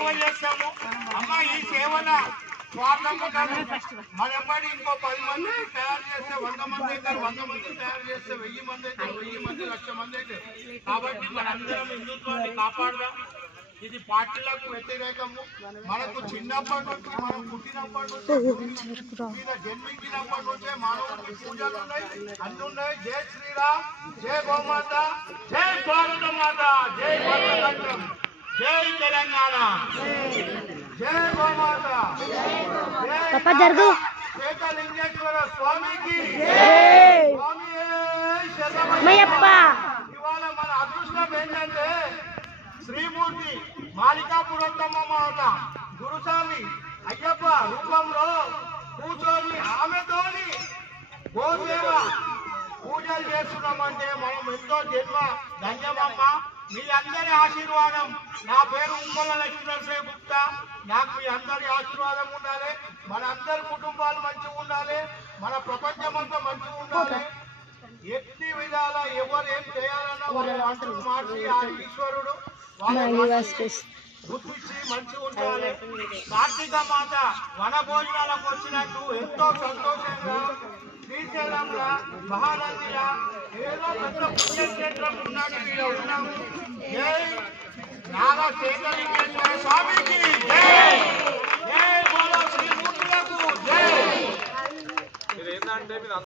సేవ చేస్తాము అమ్మ. ఈ సేవల స్వార్థంగా కాదు, మన ఎప్పటి ఇంకో 10 మంది తయారు చేస్తే 100 మంది అవుతారు, 100 మంది తయారు చేస్తే 1000 మంది అవుతారు, 1000 మంది 1,00,000 మంది అవుతారు. కాబట్టి మనందరం హిందుత్వాన్ని కాపాడదాం. ఇది పార్టీలకు వ్యతిరేకము. మనకు చిన్నప్పటి నుంచి, మనం పుట్టినప్పటి నుంచి, మీద జన్మించినప్పటి నుంచే మానవుడికి పూజలు ఉన్నాయి, అన్ని ఉన్నాయి. జై శ్రీరామ్, జై గోమాత, జై భారత మాత, జై భద్రకంఠం, జై తెలంగాణ, జై గోమాత, జై శేఖలింగేశ్వర స్వామికి. ఇవాళ మన అదృష్టం ఏంటంటే శ్రీమూర్తి మాలికాపురత్తమ్మ మాత గురుస్వామి అయ్యప్ప రూపంలో కూర్చొని ఆమెతోని గోసేవ పూజలు చేస్తున్నామంటే మనం ఎంతో జన్మ ధన్యమమ్మ. మీ అందరి ఆశీర్వాదం. నా పేరు ఉమ్మల లక్ష్మీనరసింహ గుప్తా. నాకు మీ అందరి ఆశీర్వాదం ఉండాలి. మన అందరి కుటుంబాలు మంచిగా ఉండాలి. మన ప్రపంచం అంతా మంచిగా ఉండాలి. ఎన్ని విధాల ఎవరు ఏం చేయాలన్నా వాళ్ళ వంటలు మార్చి ఆ ఈశ్వరుడు గుర్తించి మంచిగా ఉండాలి. కార్తీక మాత వన భోజనాలకు వచ్చినట్టు ఎంతో సంతోషంగా శ్రీశైలంలో మహానందిలా ఏదో పెద్ద పుణ్యక్షేత్రం ఉన్నట్టు ఇలా ఉన్నాము. జై నాగా శేఖలింగేశ్వర స్వామికి జై, జై బోలో శ్రీమూర్తులకు జై.